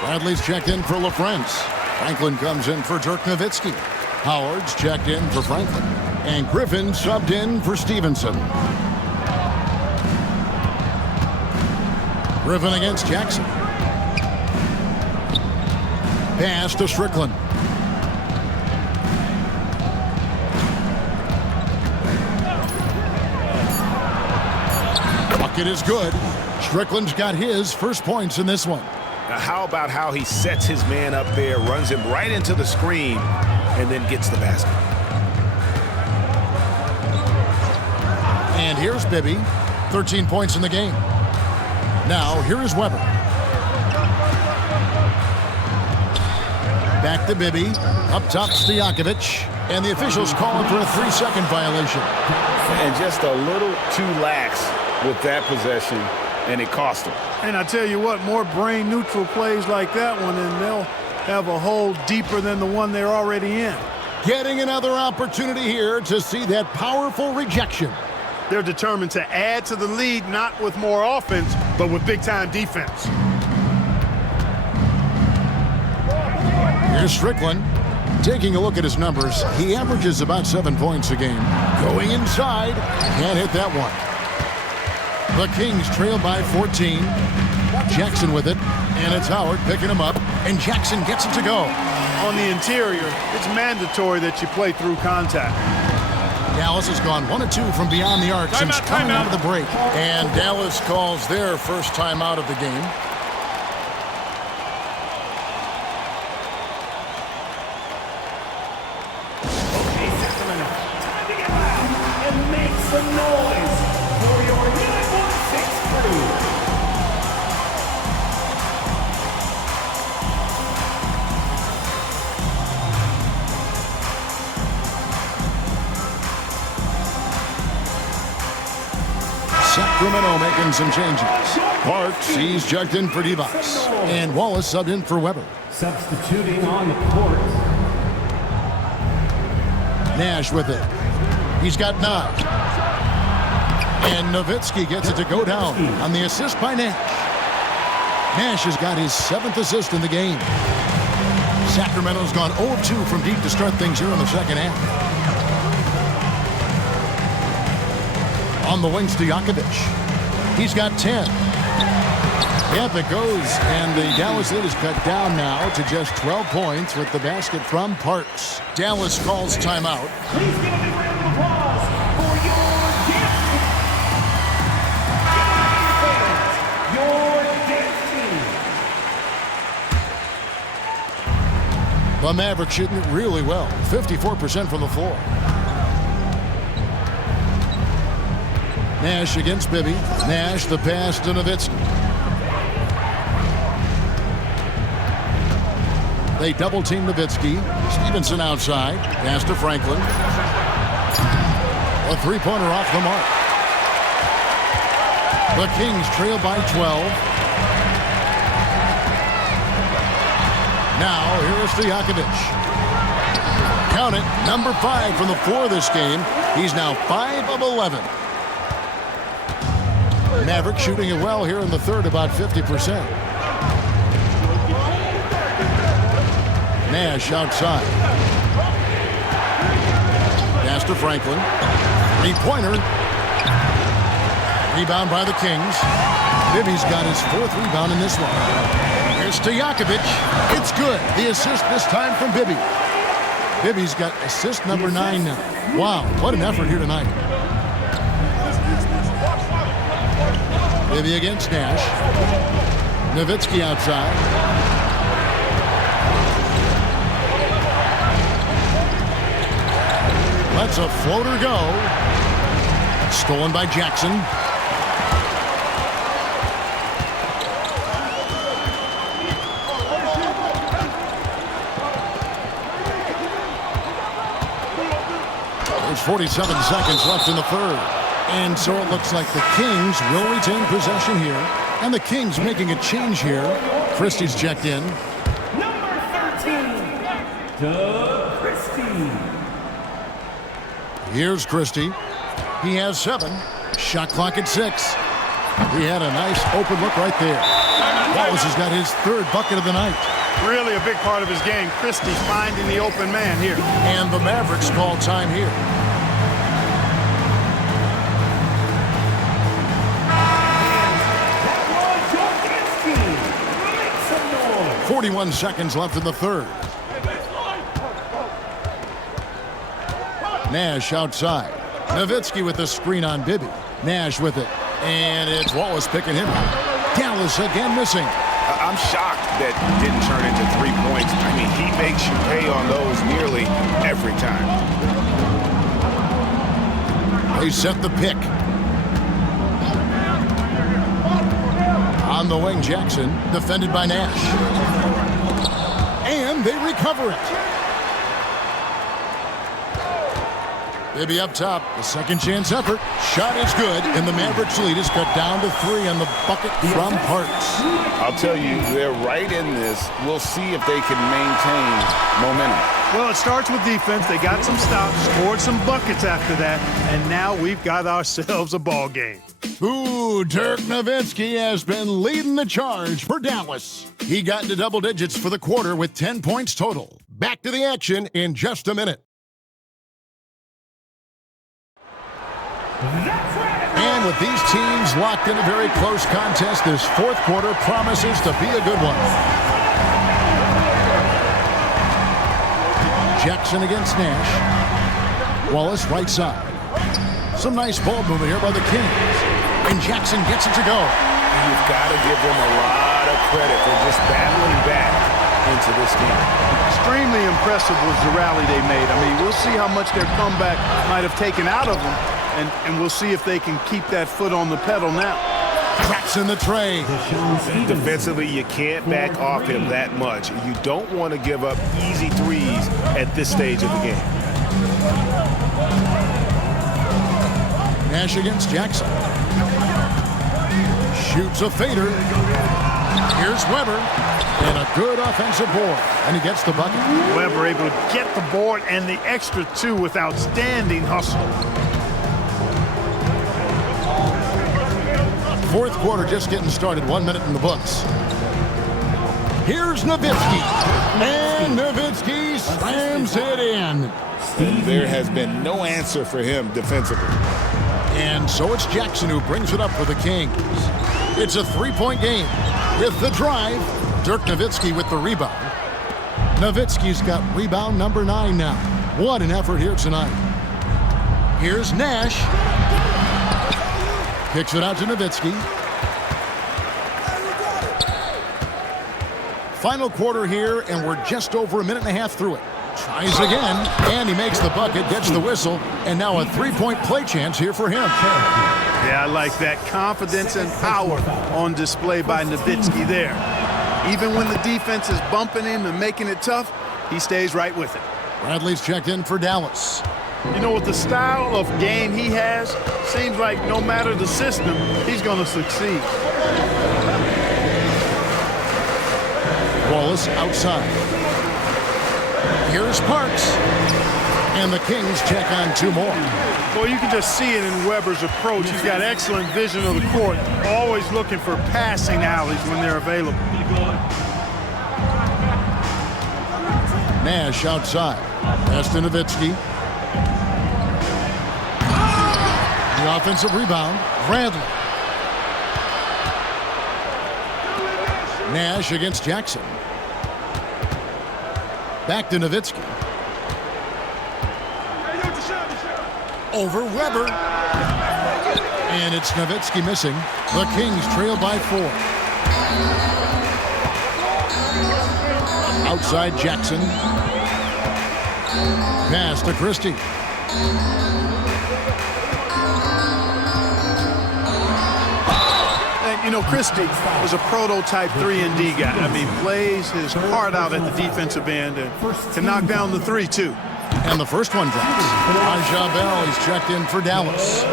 Bradley's checked in for LaFrance. Franklin comes in for Dirk Nowitzki. Howard's checked in for Franklin. And Griffin subbed in for Stevenson. Griffin against Jackson. Pass to Strickland. Bucket is good. Strickland's got his first points in this one. Now, how about how he sets his man up there, runs him right into the screen, and then gets the basket. And here's Bibby. 13 points in the game. Now, here is Weber. Back to Bibby. Up top, Stojakovic. And the officials calling for a 3-second violation. And just a little too lax with that possession, and it cost him. And I tell you what, more brain-neutral plays like that one, and they'll have a hole deeper than the one they're already in. Getting another opportunity here to see that powerful rejection. They're determined to add to the lead, not with more offense, but with big-time defense. Here's Strickland. Taking a look at his numbers, he averages about 7 points a game. Going inside, can't hit that one. The Kings trail by 14. Jackson with it, and it's Howard picking him up, and Jackson gets it to go. On the interior, it's mandatory that you play through contact. Dallas has gone 1 of 2 from beyond the arc since coming out of the break. And Dallas calls their first time out of the game. Okay, Sacramento. Time to get loud and make some noise for your Uniform 6 crew. Sacramento making some changes. Parks, he's checked in for Divac. And Wallace subbed in for Weber. Substituting on the court. Nash with it. He's got 9. And Nowitzki gets it to go down on the assist by Nash. Nash has got his 7th assist in the game. Sacramento's gone 0 of 2 from deep to start things here in the second half. On the wings to Jakovic. He's got 10. Yep, it goes. And the Dallas lead is cut down now to just 12 points with the basket from Parks. Dallas calls timeout. Please give a big round of applause for your dance team. The Mavericks shooting it really well. 54% from the floor. Nash against Bibby. Nash the pass to Nowitzki. They double team Nowitzki. Stevenson outside. Pass to Franklin. A three-pointer off the mark. The Kings trail by 12. Now here's to Jakovic. Count it, number 5 from the floor this game. He's now 5 of 11. Mavericks shooting it well here in the third, about 50%. Nash outside. Pass to Franklin. Three-pointer. Rebound by the Kings. Bibby's got his 4th rebound in this one. Here's to Jakovic. It's good. The assist this time from Bibby. Bibby's got assist number 9 now. Wow, what an effort here tonight. Bibby against Nash. Nowitzki outside. Lets a floater go. Stolen by Jackson. There's 47 seconds left in the third. And so it looks like the Kings will retain possession here. And the Kings making a change here. Christie's checked in. Number 13, Doug Christie. Here's Christie. He has 7. Shot clock at 6. He had a nice open look right there. Wallace has got his 3rd bucket of the night. Really a big part of his game. Christie finding the open man here. And the Mavericks call time here. 41 seconds left in the third. Nash outside. Nowitzki with the screen on Bibby. Nash with it. And it's Wallace picking him up. Dallas again missing. I'm shocked that didn't turn into 3 points. I mean, he makes you pay on those nearly every time. They set the pick. On the wing, Jackson, defended by Nash. And they recover it. Bibby up top, the second chance effort. Shot is good, and the Mavericks lead is cut down to 3 on the bucket from Parks. I'll tell you, they're right in this. We'll see if they can maintain momentum. Well, it starts with defense. They got some stops, scored some buckets after that, and now we've got ourselves a ball game. Ooh, Dirk Nowitzki has been leading the charge for Dallas. He got into double digits for the quarter with 10 points total. Back to the action in just a minute. That's right. And And with these teams locked in a very close contest, this fourth quarter promises to be a good one. Jackson against Nash. Wallace right side. Some nice ball movement here by the Kings. And Jackson gets it to go. You've got to give them a lot of credit for just battling back into this game. Extremely impressive was the rally they made. I mean, we'll see how much their comeback might have taken out of them, and we'll see if they can keep that foot on the pedal now. Cracks in the tray. Defensively, you can't back off him that much. You don't want to give up easy threes at this stage of the game. Nash against Jackson. Shoots a fader. Here's Weber. And a good offensive board. And he gets the bucket. Weber able to get the board and the extra two with outstanding hustle. Fourth quarter just getting started. 1 minute in the books. Here's Nowitzki. And Nowitzki slams it in. There has been no answer for him defensively. And so it's Jackson who brings it up for the Kings. It's a three-point game. With the drive, Dirk Nowitzki with the rebound. Nowitzki's got rebound number 9 now. What an effort here tonight. Here's Nash. Kicks it out to Nowitzki. Final quarter here, and we're just over a minute and a half through it. Tries again, and he makes the bucket, gets the whistle, and now a three-point play chance here for him. Yeah, I like that confidence and power on display by Nowitzki there. Even when the defense is bumping him and making it tough, he stays right with it. Bradley's checked in for Dallas. You know, with the style of game he has, seems like no matter the system, he's going to succeed. Wallace outside. Here's Parks. And the Kings check on 2 more. Well, you can just see it in Weber's approach. He's got excellent vision of the court, always looking for passing alleys when they're available. Nash outside. Pass to Nowitzki. The offensive rebound. Bradley. Nash against Jackson. Back to Nowitzki. Over Weber. And it's Nowitzki missing. The Kings trail by 4. Outside Jackson. Pass to Christie. You know, Christie is a prototype 3-and-D guy. I mean, plays his heart out at the defensive end and can knock down the 3, too. And the first one drops. Aja Bell is checked in for Dallas.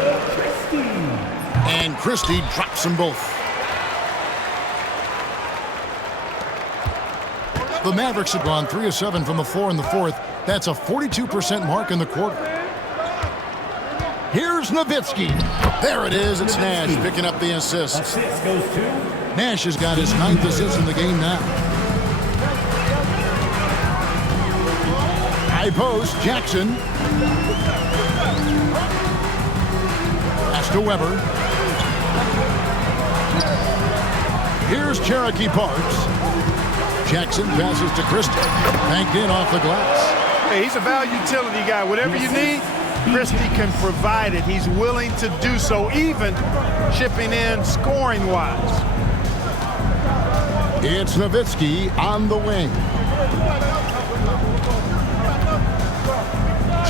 And Christie drops them both. The Mavericks have gone 3 of 7 from the floor in the fourth. That's a 42% mark in the quarter. Here's Nowitzki. There it is. It's Nash picking up the assist. Assist goes to Nash has got his 9th assist in the game now. High post, Jackson. Pass to Weber. Here's Cherokee Parks. Jackson passes to Christie. Banked in off the glass. Hey, he's a value utility guy. Whatever you need, Christie can provide it. He's willing to do so, even chipping in scoring-wise. It's Nowitzki on the wing.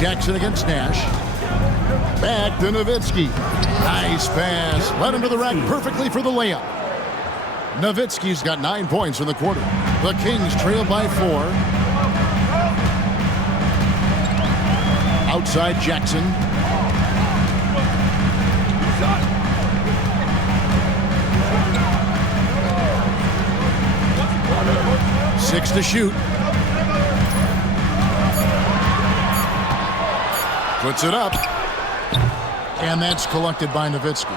Jackson against Nash. Back to Nowitzki. Nice pass. Led him to the rack perfectly for the layup. Nowitzki's got 9 points in the quarter. The Kings trail by 4. Outside Jackson. Six to shoot. Puts it up. And that's collected by Nowitzki.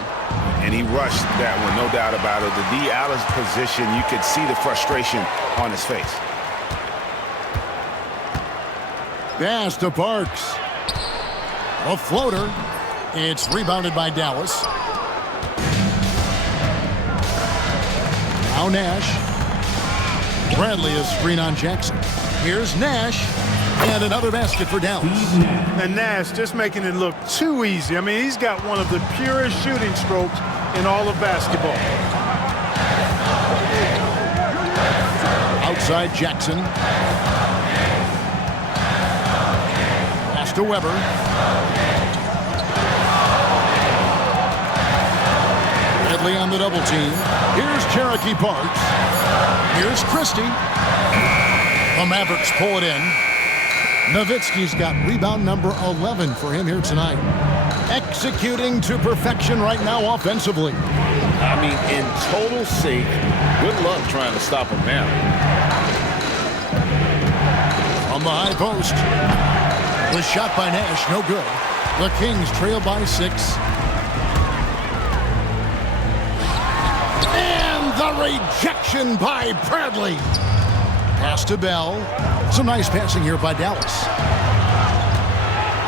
And he rushed that one, no doubt about it. The D out of position, you could see the frustration on his face. Pass to Parks. A floater. It's rebounded by Dallas. Now Nash. Bradley is screen on Jackson. Here's Nash. And another basket for Dallas. And Nash just making it look too easy. I mean, he's got one of the purest shooting strokes in all of basketball. Outside Jackson. Pass to Weber. Bradley on the double team. Here's Cherokee Parks. Here's Christie. The Mavericks pull it in. Nowitzki's got rebound number 11 for him here tonight. Executing to perfection right now offensively. I mean, in total sync. Good luck trying to stop him now. From the high post. The shot by Nash, no good. The Kings trail by 6. And the rejection by Bradley. Pass to Bell. Some nice passing here by Dallas.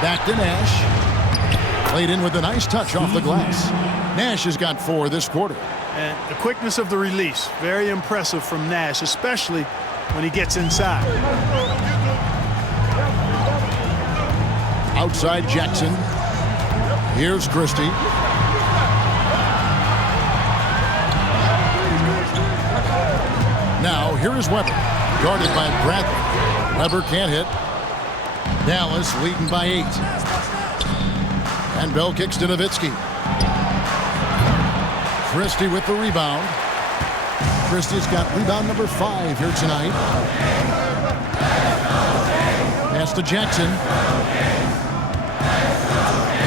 Back to Nash. Played in with a nice touch off the glass. Nash has got 4 this quarter. And the quickness of the release, very impressive from Nash, especially when he gets inside. Outside Jackson. Here's Christie. Now here is Weber. Guarded by Bradley. Weber can't hit. Dallas leading by 8. And Bell kicks to Nowitzki. Christie with the rebound. Christie's got rebound number 5 here tonight. Pass to Jackson.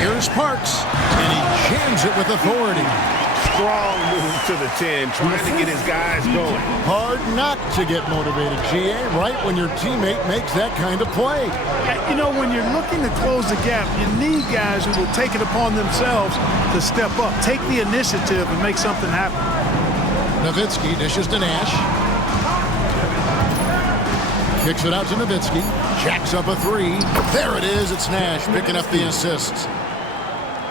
Here's Parks. And he jams it with authority. Strong move to the 10, trying to get his guys going. Hard not to get motivated, GA, right when your teammate makes that kind of play. You know, when you're looking to close the gap, you need guys who will take it upon themselves to step up, take the initiative, and make something happen. Nowitzki dishes to Nash. Kicks it out to Nowitzki. Jacks up a 3. There it is. It's Nash picking up the assists.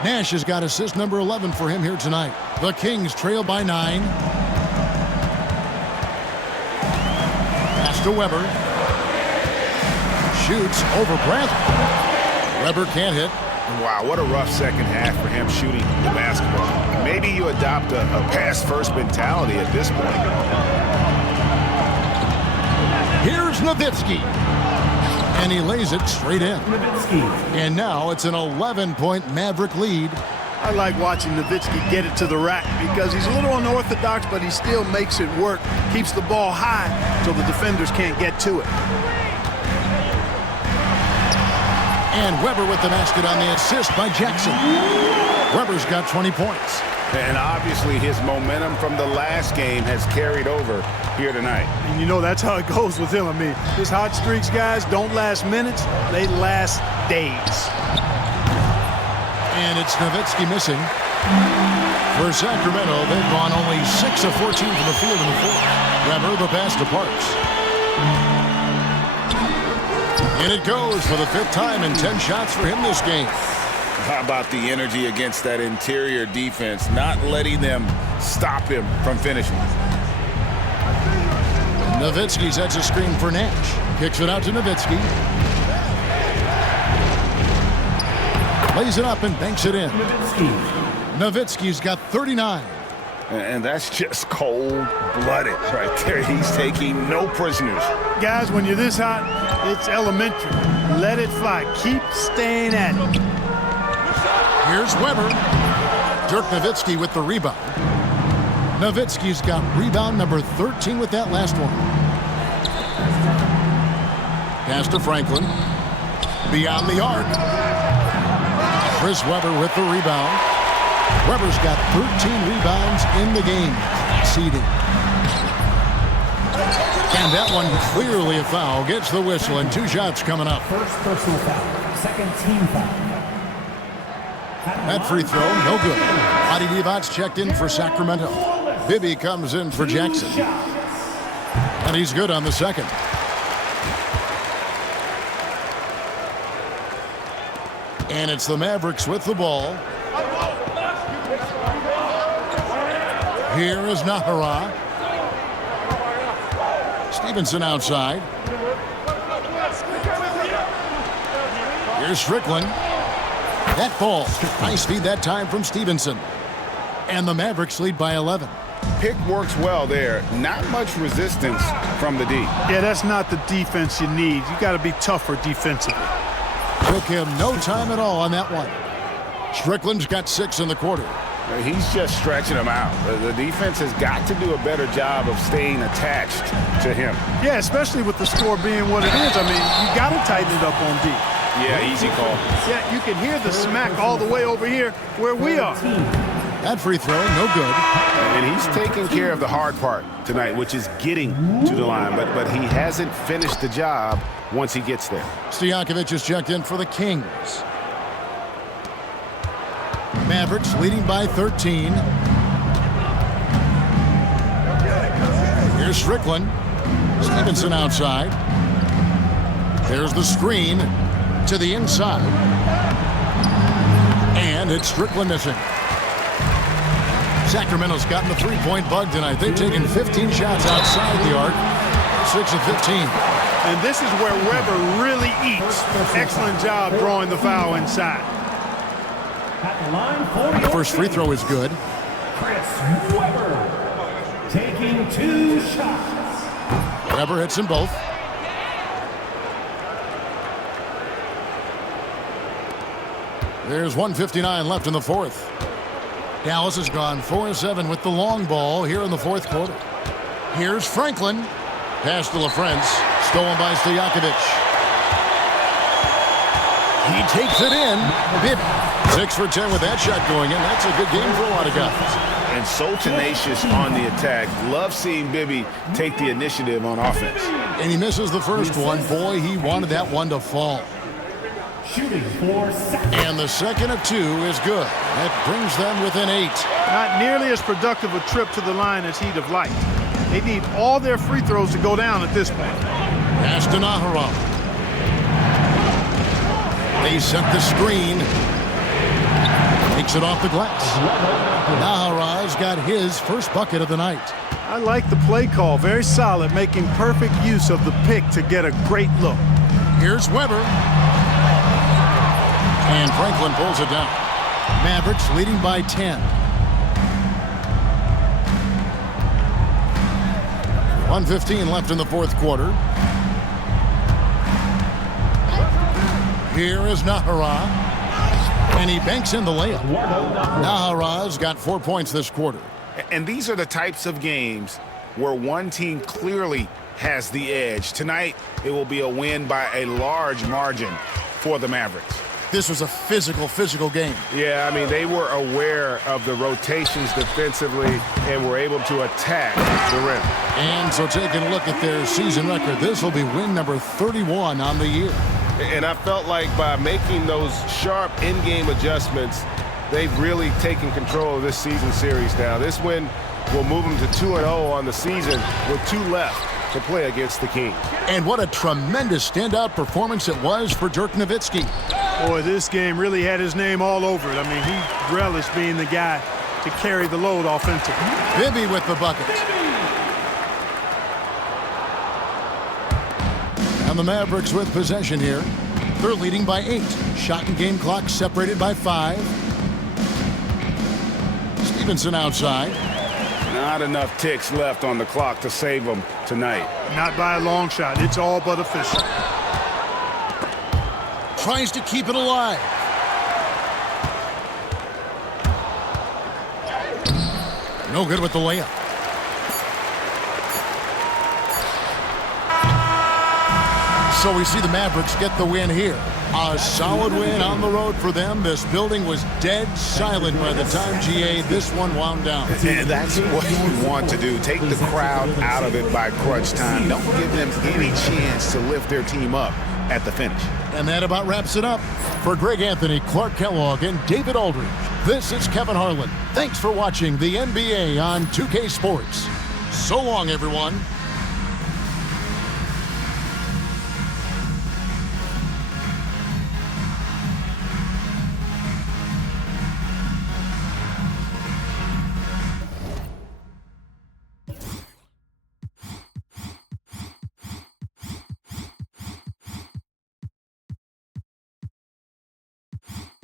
Nash has got assist number 11 for him here tonight. The Kings trail by 9. Pass to Weber. Shoots over Bradley. Weber can't hit. Wow, what a rough second half for him shooting the basketball. Maybe you adopt a pass-first mentality at this point. Here's Nowitzki. And he lays it straight in. Nowitzki. And now it's an 11-point Maverick lead. I like watching Nowitzki get it to the rack because he's a little unorthodox, but he still makes it work, keeps the ball high so the defenders can't get to it. And Weber with the basket on the assist by Jackson. Weber's got 20 points. And obviously his momentum from the last game has carried over here tonight. And you know that's how it goes with him. I mean, his hot streaks, guys, don't last minutes. They last days. And it's Nowitzki missing. For Sacramento, they've gone only 6 of 14 from the field in the fourth. Weber the pass to Parks. And it goes for the 5th time in 10 shots for him this game. How about the energy against that interior defense, not letting them stop him from finishing. Nowitzki sets a screen for Nash. Kicks it out to Nowitzki. Lays it up and banks it in. Nowitzki's got 39. And that's just cold-blooded right there. He's taking no prisoners. Guys, when you're this hot, it's elementary. Let it fly. Keep staying at it. Here's Weber. Dirk Nowitzki with the rebound. Nowitzki's got rebound number 13 with that last one. Pass to Franklin. Beyond the arc. Chris Weber with the rebound. Weber's got 13 rebounds in the game. Seeding. And that one clearly a foul. Gets the whistle and 2 shots coming up. First personal foul. Second team foul. That free throw, no good. Adi Divot's checked in for Sacramento. Bibby comes in for Jackson. And he's good on the second. And it's the Mavericks with the ball. Here is Nahara. Stevenson outside. Here's Strickland. That falls. Nice feed that time from Stevenson. And the Mavericks lead by 11. Pick works well there. Not much resistance from the D. Yeah, that's not the defense you need. You got to be tougher defensively. Took him no time at all on that one. Strickland's got 6 in the quarter. He's just stretching them out. The defense has got to do a better job of staying attached to him. Yeah, especially with the score being what it is. I mean, you got to tighten it up on D. Yeah, easy call. Yeah, you can hear the smack all the way over here where we are. That free throw, no good. And he's taking care of the hard part tonight, which is getting to the line. But he hasn't finished the job once he gets there. Stojakovic is checked in for the Kings. Mavericks leading by 13. Here's Strickland. Stevenson outside. There's the screen to the inside. And it's Strickland missing. Sacramento's gotten the three-point bug tonight. They've taken 15 shots outside the arc. 6 of 15. And this is where Weber really eats. Excellent job drawing the foul inside. At the line for The first free throw is good. Chris Weber taking 2 shots. Weber hits them both. There's 1:59 left in the fourth. Dallas has gone 4-7 with the long ball here in the fourth quarter. Here's Franklin. Pass to LaFrance. Stolen by Stojakovic. He takes it in. Bibby. 6 for 10 with that shot going in. That's a good game for a lot of guys. And so tenacious on the attack. Love seeing Bibby take the initiative on offense. And he misses the first one. Boy, he wanted that one to fall. Shooting for second. And the second of 2 is good. That brings them within 8. Not nearly as productive a trip to the line as he'd have liked. They need all their free throws to go down at this point. Pass to Nahara. They set the screen. Takes it off the glass. Nahara's got his first bucket of the night. I like the play call. Very solid, making perfect use of the pick to get a great look. Here's Weber. And Franklin pulls it down. Mavericks leading by 10. 1:15 left in the fourth quarter. Here is Nahara. And he banks in the layup. Nahara's got 4 points this quarter. And these are the types of games where one team clearly has the edge. Tonight, it will be a win by a large margin for the Mavericks. This was a physical game. Yeah, I mean, they were aware of the rotations defensively and were able to attack the rim. And so taking a look at their season record, this will be win number 31 on the year. And I felt like by making those sharp in-game adjustments, they've really taken control of this season series now. This win will move them to 2-0 on the season with 2 left to play against the Kings. And what a tremendous standout performance it was for Dirk Nowitzki. Boy, this game really had his name all over it. I mean, he relished being the guy to carry the load offensively. Bibby with the bucket. And the Mavericks with possession here. They're leading by 8. Shot and game clock separated by 5. Stevenson outside. Not enough ticks left on the clock to save them tonight. Not by a long shot. It's all but official. Tries to keep it alive. No good with the layup. So we see the Mavericks get the win here. A solid win on the road for them. This building was dead silent by the time, GA, this one wound down. And that's what you want to do. Take the crowd out of it by crunch time. Don't give them any chance to lift their team up at the finish. And that about wraps it up. For Greg Anthony, Clark Kellogg, and David Aldridge, this is Kevin Harlan. Thanks for watching the NBA on 2K Sports. So long, everyone. Bye.